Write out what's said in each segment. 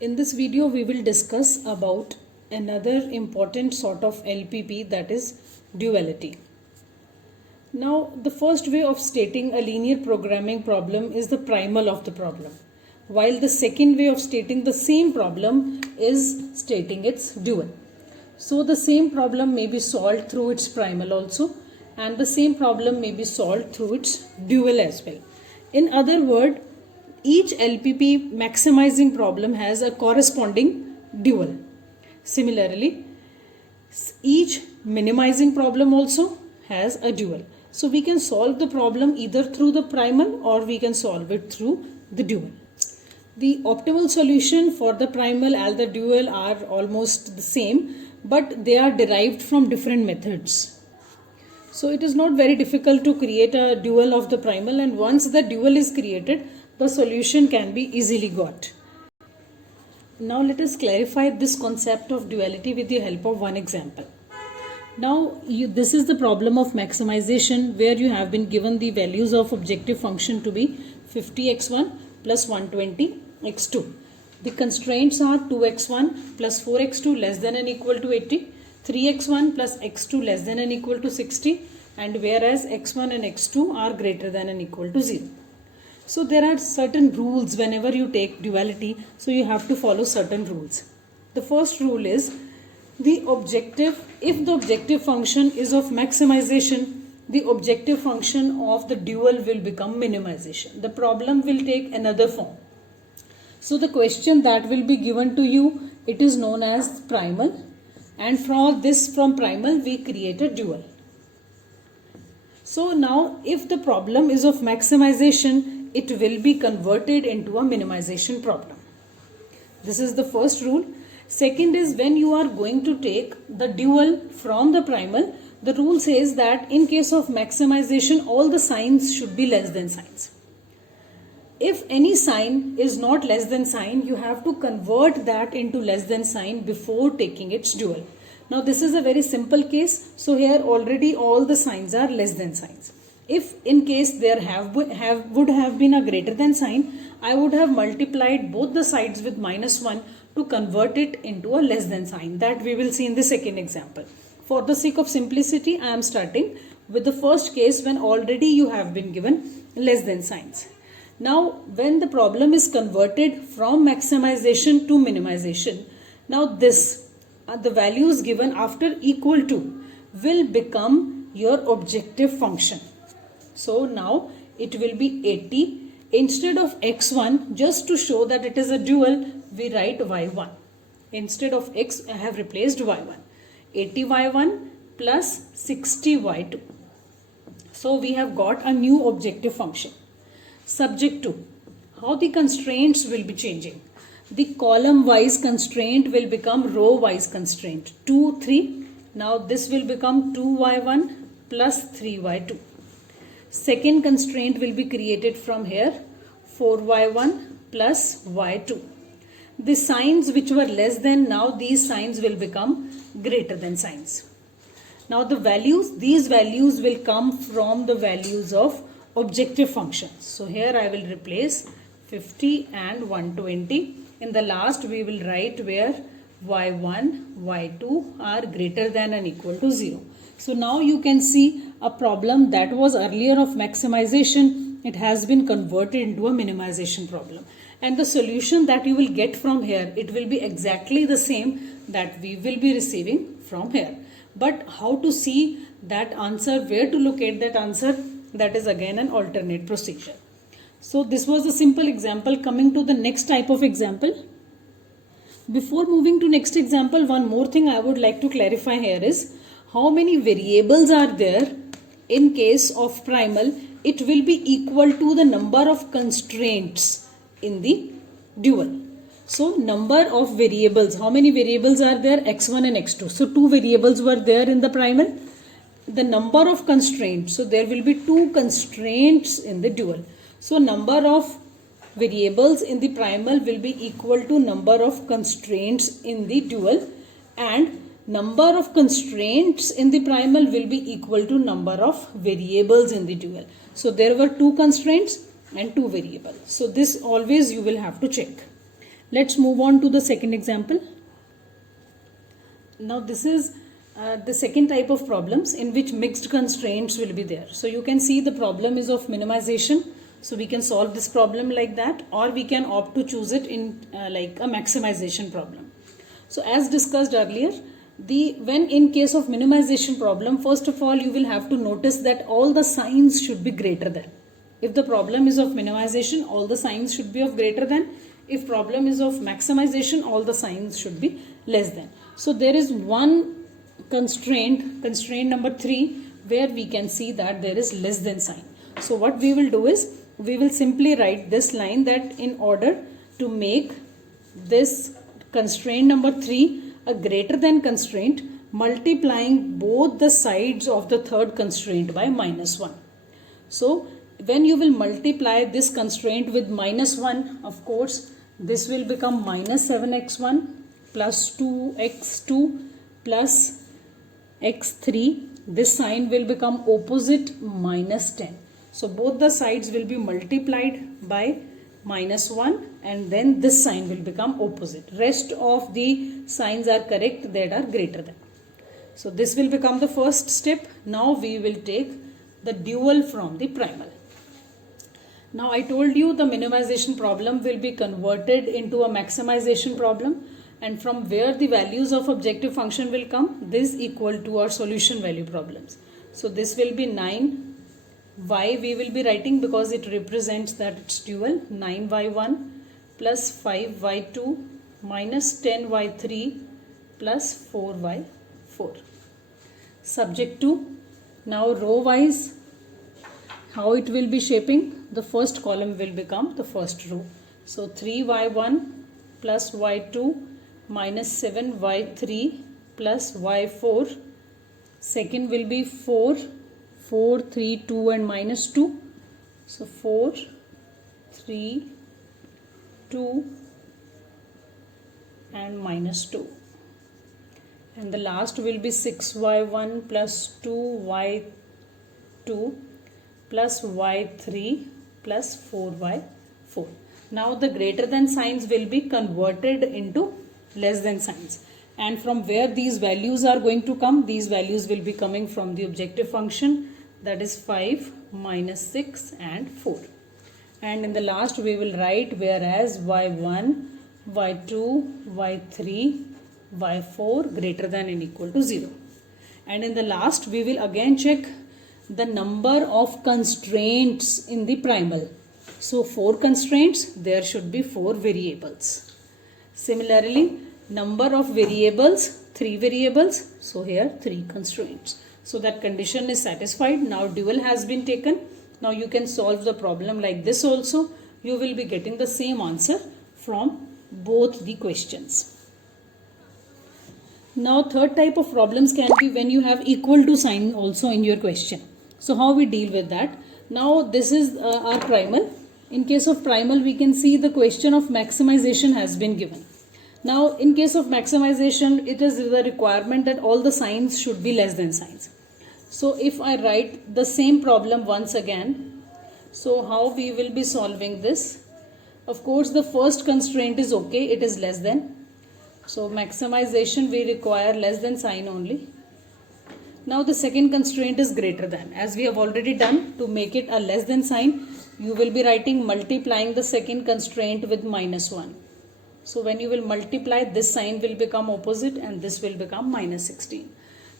In this video, we will discuss about another important sort of LPP, that is duality. Now, the first way of stating a linear programming problem is the primal of the problem, while the second way of stating the same problem is stating its dual. So, the same problem may be solved through its primal also, and the same problem may be solved through its dual as well. In other words, each LPP maximizing problem has a corresponding dual. Similarly, each minimizing problem also has a dual. So we can solve the problem either through the primal or we can solve it through the dual. The optimal solution for the primal and the dual are almost the same, but they are derived from different methods. So it is not very difficult to create a dual of the primal, and once the dual is created, the solution can be easily got. Now let us clarify this concept of duality with the help of one example. Now this is the problem of maximization, where you have been given the values of objective function to be 50x1 plus 120x2. The constraints are 2x1 plus 4x2 less than and equal to 80, 3x1 plus x2 less than and equal to 60, and whereas x1 and x2 are greater than and equal to 0. So there are certain rules whenever you take duality, so you have to follow certain rules. The first rule is if the objective function is of maximization, the objective function of the dual will become minimization. The problem will take another form. So the question that will be given to you, it is known as primal, and from primal we create a dual. So now if the problem is of maximization, it will be converted into a minimization problem. This is the first rule. Second is, when you are going to take the dual from the primal, the rule says that in case of maximization, all the signs should be less than signs. If any sign is not less than sign, you have to convert that into less than sign before taking its dual. Now this is a very simple case. So here already all the signs are less than signs. If in case there would have been a greater than sign, I would have multiplied both the sides with -1 to convert it into a less than sign. That we will see in the second example. For the sake of simplicity, I am starting with the first case when already you have been given less than signs. Now when the problem is converted from maximization to minimization, now the values given after equal to will become your objective function. So now it will be 80. Instead of x1, just to show that it is a dual, we write y1. Instead of x, I have replaced y1. 80y1 plus 60y2. So we have got a new objective function. Subject to how the constraints will be changing. The column wise constraint will become row wise constraint. 2, 3. Now this will become 2y1 plus 3y2. Second constraint will be created from here, 4y1 plus y2. The signs which were less than, now these signs will become greater than signs. Now these values will come from the values of objective functions. So here I will replace 50 and 120. In the last we will write where y1, y2 are greater than and equal to 0. So now you can see a problem that was earlier of maximization, it has been converted into a minimization problem. And the solution that you will get from here, it will be exactly the same that we will be receiving from here. But how to see that answer, where to locate that answer, that is again an alternate procedure. So this was a simple example. Coming to the next type of example. Before moving to next example, one more thing I would like to clarify here is how many variables are there. In case of primal, it will be equal to the number of constraints in the dual. So number of variables, how many variables are there? x1 and x2. So two variables were there in the primal. The number of constraints, so there will be two constraints in the dual. So number of variables in the primal will be equal to number of constraints in the dual, and number of constraints in the primal will be equal to number of variables in the dual. So there were two constraints and two variables. So this always you will have to check. Let's move on to the second example. Now this is the second type of problems in which mixed constraints will be there. So you can see the problem is of minimization. So we can solve this problem like that, or we can opt to choose it in like a maximization problem. So as discussed earlier, when in case of minimization problem, first of all you will have to notice that all the signs should be greater than. If the problem is of minimization, all the signs should be of greater than. If problem is of maximization, all the signs should be less than. So there is one constraint number 3, where we can see that there is less than sign. So what we will do is, we will simply write this line that in order to make this constraint number 3 a greater than constraint, multiplying both the sides of the third constraint by -1. So when you will multiply this constraint with -1, of course this will become -7x1 plus 2x2 plus x3. This sign will become opposite -10. So both the sides will be multiplied by -1, and then this sign will become opposite. Rest of the signs are correct that are greater than. So this will become the first step. Now we will take the dual from the primal. Now I told you the minimization problem will be converted into a maximization problem, and from where the values of objective function will come, this equal to our solution value problems. So this will be 9y we will be writing because it represents that it's dual. 9y1 plus 5y2 minus 10y3 plus 4y4. Subject to, now row wise, how it will be shaping? The first column will become the first row. So 3y1 plus y2 minus 7y3 plus y4. Second will be 4, 3, 2 and minus 2. So 4, 3, 2 and minus 2. And the last will be 6y1 plus 2y2 plus y3 plus 4y4. Now the greater than signs will be converted into less than signs. And from where these values are going to come? These values will be coming from the objective function, that is 5, minus 6 and 4. And in the last we will write whereas y1, y2, y3, y4 greater than and equal to 0. And in the last we will again check the number of constraints in the primal. So 4 constraints, there should be 4 variables. Similarly, number of variables, 3 variables, so here 3 constraints. So that condition is satisfied. Now dual has been taken. Now you can solve the problem like this also. You will be getting the same answer from both the questions. Now third type of problems can be when you have equal to sign also in your question. So how we deal with that? Now this is our primal. In case of primal, we can see the question of maximization has been given. Now in case of maximization, it is the requirement that all the signs should be less than signs. So if I write the same problem once again, so how we will be solving this? Of course the first constraint is okay, it is less than. So maximization we require less than sign only. Now the second constraint is greater than. As we have already done, to make it a less than sign, you will be writing multiplying the second constraint with -1. So when you will multiply, this sign will become opposite and this will become -16.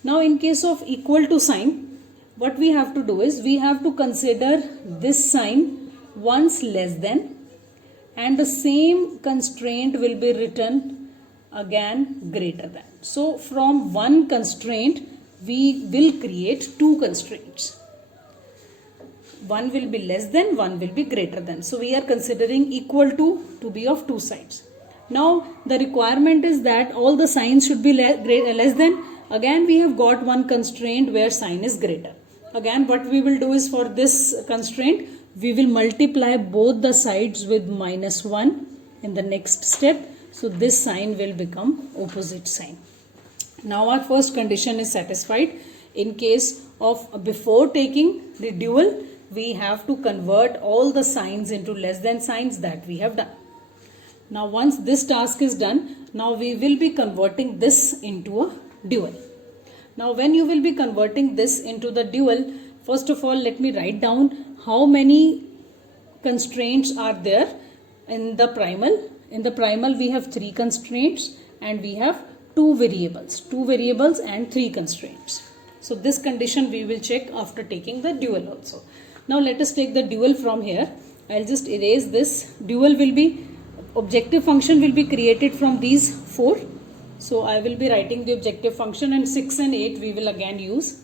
Now in case of equal to sign, what we have to do is we have to consider this sign once less than, and the same constraint will be written again greater than. So from one constraint we will create 2 constraints. One will be less than, one will be greater than. So we are considering equal to be of 2 sides. Now the requirement is that all the signs should be less than. Again we have got one constraint where sign is greater. Again what we will do is, for this constraint we will multiply both the sides with -1 in the next step. So this sign will become opposite sign. Now our first condition is satisfied. In case of before taking the dual, we have to convert all the signs into less than signs, that we have done. Now once this task is done, now we will be converting this into a dual. Now when you will be converting this into the dual, first of all let me write down how many constraints are there in the primal. In the primal we have 3 constraints and we have 2 variables and 3 constraints. So this condition we will check after taking the dual also. Now let us take the dual from here. I'll just erase this. Dual will be, objective function will be created from these 4. So I will be writing the objective function, and 6 and 8 we will again use.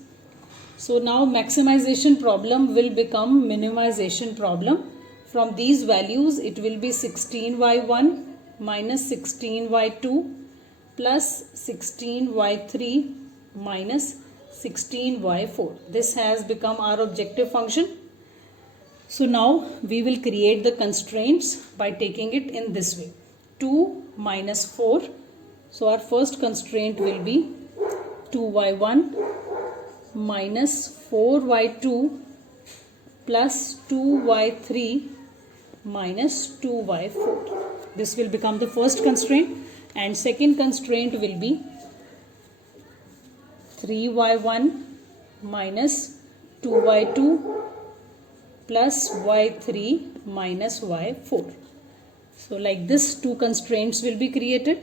So now maximization problem will become minimization problem. From these values it will be 16y1 minus 16y2 plus 16y3 minus 16y4. This has become our objective function. So now we will create the constraints by taking it in this way. 2 minus 4. So our first constraint will be 2y1 minus 4y2 plus 2y3 minus 2y4. This will become the first constraint, and second constraint will be 3y1 minus 2y2 plus y3 minus y4. So like this 2 constraints will be created,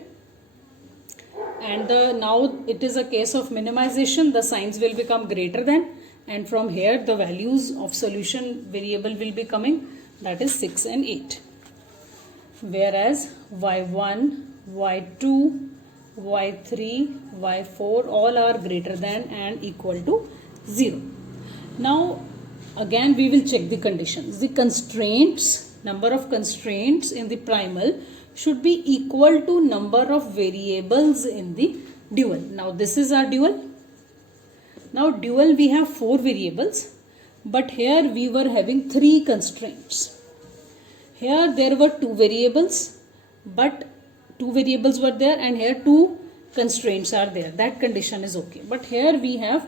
and now it is a case of minimization. The signs will become greater than, and from here the values of solution variable will be coming, that is 6 and 8. Whereas y1, y2, y3, y4 all are greater than and equal to 0. Now again we will check the conditions. The constraints, number of constraints in the primal should be equal to number of variables in the dual. Now this is our dual. Now dual we have 4 variables, but here we were having 3 constraints. Here there were 2 variables, but 2 variables were there, and here 2 constraints are there. That condition is okay. But here we have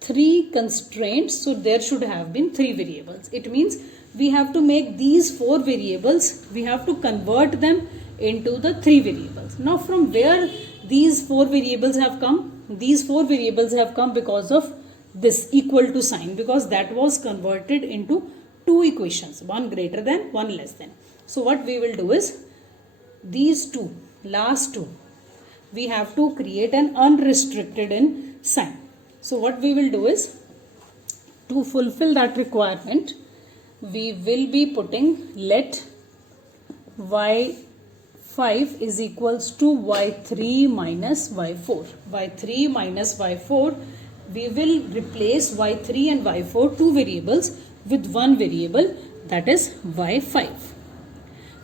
3 constraints, so there should have been 3 variables. It means we have to make these 4 variables, we have to convert them into the 3 variables. Now from where these 4 variables have come? These 4 variables have come because of this equal to sign, because that was converted into 2 equations, one greater than, one less than. So what we will do is, these 2, last 2, we have to create an unrestricted in sign. So what we will do is, to fulfill that requirement, we will be putting let y5 is equals to y3 minus y4. y3 minus y4, we will replace y3 and y4, 2 variables, with 1 variable, that is y5.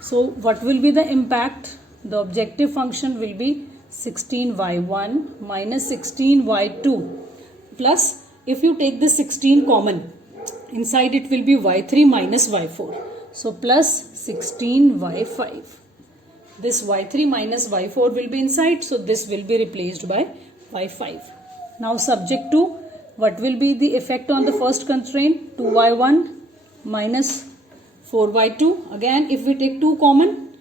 So what will be the impact? The objective function will be 16y1 minus 16y2 plus, if you take the 16 common, inside it will be y3 minus y4. So plus 16y5. This y3 minus y4 will be inside, so this will be replaced by y5. Now subject to, what will be the effect on the first constraint? 2y1 minus 4y2. Again if we take 2 common,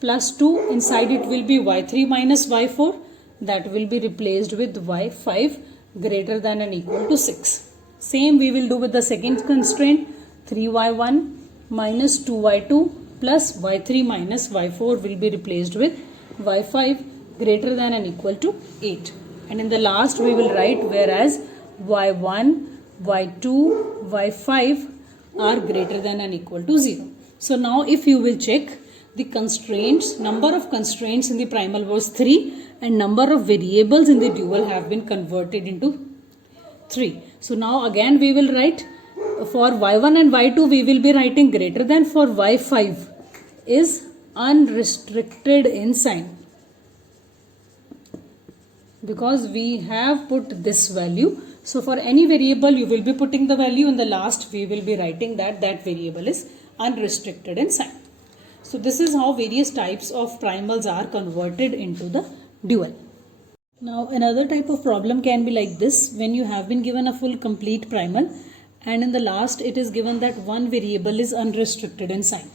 plus 2, inside it will be y3 minus y4. That will be replaced with y5 greater than and equal to 6. Same we will do with the second constraint. 3y1 minus 2y2 plus y3 minus y4 will be replaced with y5 greater than and equal to 8. And in the last we will write, whereas y1, y2, y5 are greater than and equal to 0. So now if you will check the constraints, number of constraints in the primal was 3 and number of variables in the dual have been converted into 3. So now again we will write, for y1 and y2 we will be writing greater than, for y5 is unrestricted in sign, because we have put this value. So for any variable you will be putting the value, in the last we will be writing that variable is unrestricted in sign. So this is how various types of primals are converted into the dual. Now another type of problem can be like this, when you have been given a full complete primal and in the last it is given that one variable is unrestricted in sign.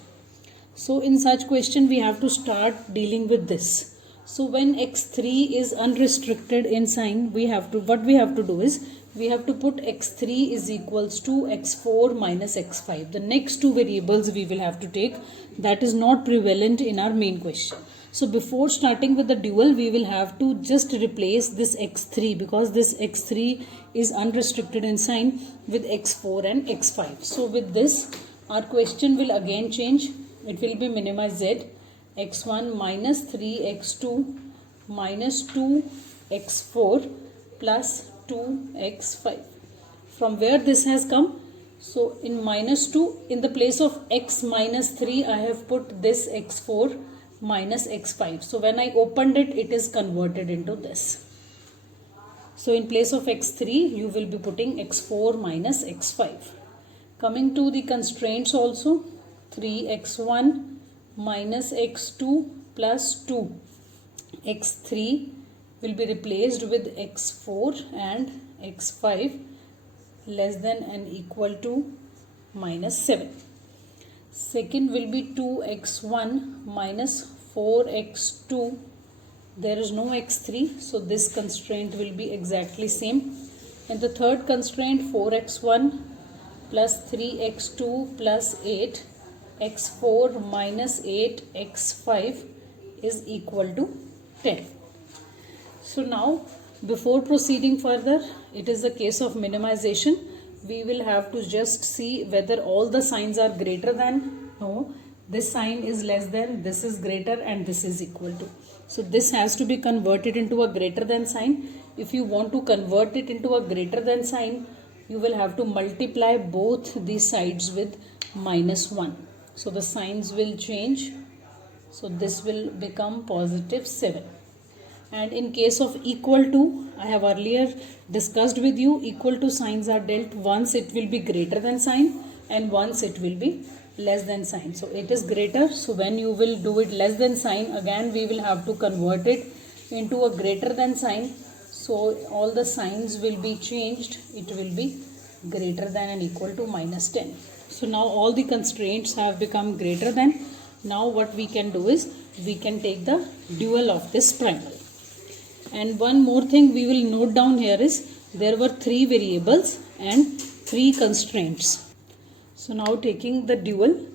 So in such question we have to start dealing with this. So when x3 is unrestricted in sign, what we have to do is we have to put x3 is equals to x4 minus x5. The next two variables we will have to take, that is not prevalent in our main question. So before starting with the dual, we will have to just replace this x3 because this x3 is unrestricted in sign with x4 and x5. So with this, our question will again change. It will be minimize z, x1 minus 3x2 minus 2x4 plus 2x5. From where this has come? So in minus 2, in the place of x minus 3, I have put this x4 minus x5. So when I opened it, it is converted into this. So in place of x3, you will be putting x4 minus x5. Coming to the constraints also, 3x1 minus x2 plus 2 x3 will be replaced with x4 and x5 less than and equal to minus 7. Second will be 2x1 minus 4x2. There is no x3, so this constraint will be exactly same. And the third constraint, 4x1 plus 3x2 plus 8 x4 minus 8 x5 is equal to 10. So now before proceeding further, it is a case of minimization. We will have to just see whether all the signs are greater than. No, this sign is less than, this is greater, and this is equal to. So this has to be converted into a greater than sign. If you want to convert it into a greater than sign, you will have to multiply both these sides with minus 1. So the signs will change. So this will become positive 7. And in case of equal to, I have earlier discussed with you, equal to signs are dealt once it will be greater than sign and once it will be less than sign. So it is greater. So when you will do it less than sign, again we will have to convert it into a greater than sign. So all the signs will be changed. It will be greater than and equal to minus 10. So now all the constraints have become greater than. Now what we can do is we can take the dual of this primal. And one more thing we will note down here is there were 3 variables and 3 constraints. So now taking the dual,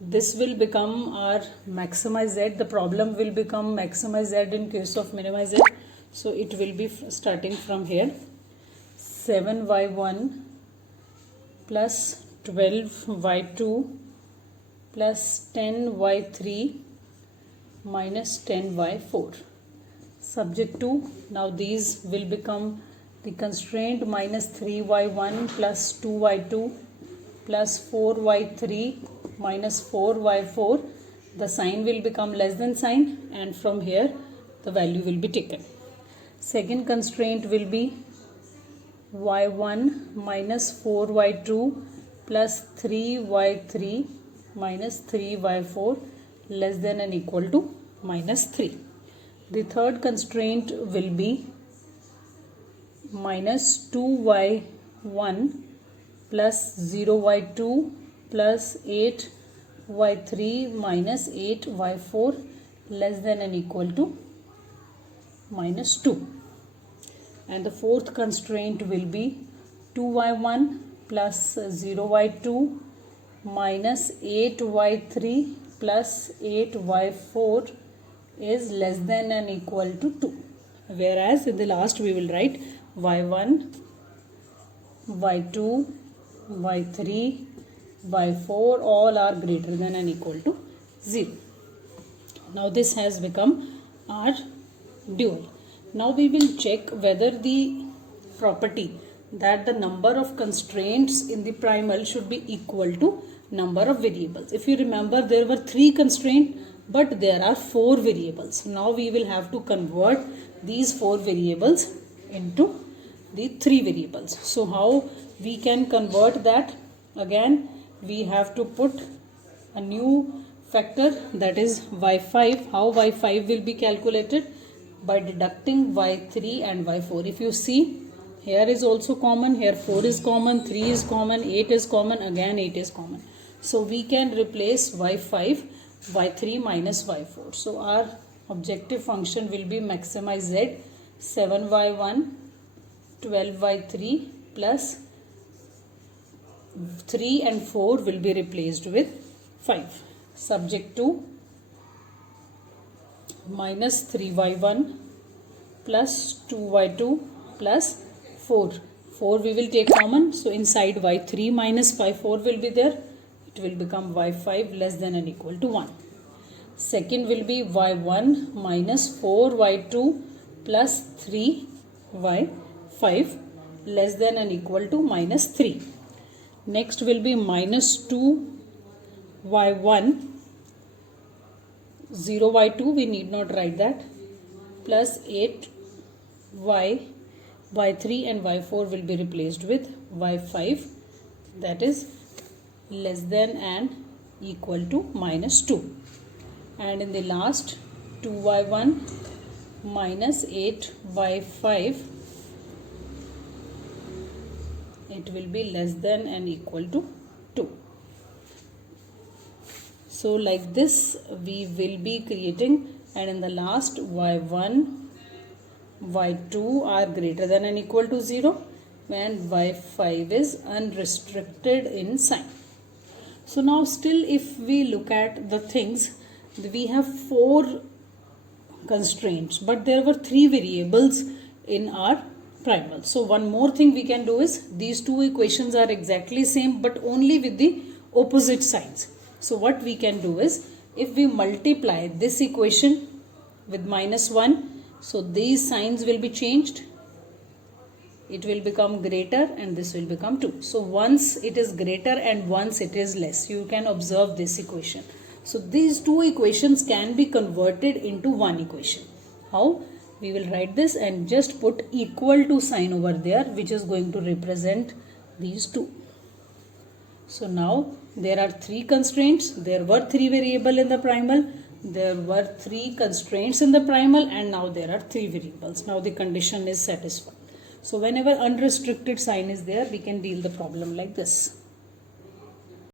this will become our maximize z. The problem will become maximize z in case of minimize z. So it will be starting from here. 7y1 plus 12y2 plus 10y3 minus 10y4. Subject to, now these will become the constraint minus 3y1 plus 2y2 plus 4y3 minus 4y4. The sign will become less than sign, and from here the value will be taken. Second constraint will be y1 minus 4y2 plus 3y3 minus 3y4 less than and equal to minus 3. The third constraint will be minus 2y1 plus 0y2 plus 8y3 minus 8y4 less than and equal to minus 2. And the fourth constraint will be 2y1 plus 0y2 minus 8y3 plus 8y4 is less than and equal to 2. Whereas in the last we will write y1, y2, y3, y4 all are greater than and equal to 0. Now this has become our dual. Now we will check whether the property that the number of constraints in the primal should be equal to number of variables. If you remember, there were 3 constraints, but there are 4 variables. Now we will have to convert these 4 variables into the 3 variables. So how we can convert that? Again, we have to put a new factor, that is y5. How y5 will be calculated? By deducting y3 and y4. If you see, here is also common, here 4 is common, 3 is common, 8 is common, again 8 is common. So we can replace y5 y3 minus y4. So our objective function will be maximize z. 7y1 12y3 plus 3 and 4 will be replaced with 5. Subject to minus 3y1 plus 2y2 plus 4. 4 we will take common. So inside y3 minus y4 will be there. It will become y5 less than or equal to 1. Second will be y1 minus 4y2 plus 3y5 less than or equal to minus 3. Next will be minus 2y1, 0y2 we need not write that, plus 8y, y3 and y4 will be replaced with y5, that is less than and equal to minus 2. And in the last 2y1 minus 8y5, it will be less than and equal to 2. So like this we will be creating, and in the last y1, y2 are greater than and equal to 0 and y5 is unrestricted in sign. So now still if we look at the things, we have 4 constraints, but there were 3 variables in our primal. So one more thing we can do is, these two equations are exactly same but only with the opposite signs. So what we can do is, if we multiply this equation with minus 1, so these signs will be changed. It will become greater and this will become 2. So once it is greater and once it is less, you can observe this equation. So these two equations can be converted into one equation. How? We will write this and just put equal to sign over there, which is going to represent these two. So now there are 3 constraints. There were 3 variables in the primal. There were 3 constraints in the primal, and now there are 3 variables. Now the condition is satisfied. So whenever unrestricted sign is there, we can deal the problem like this.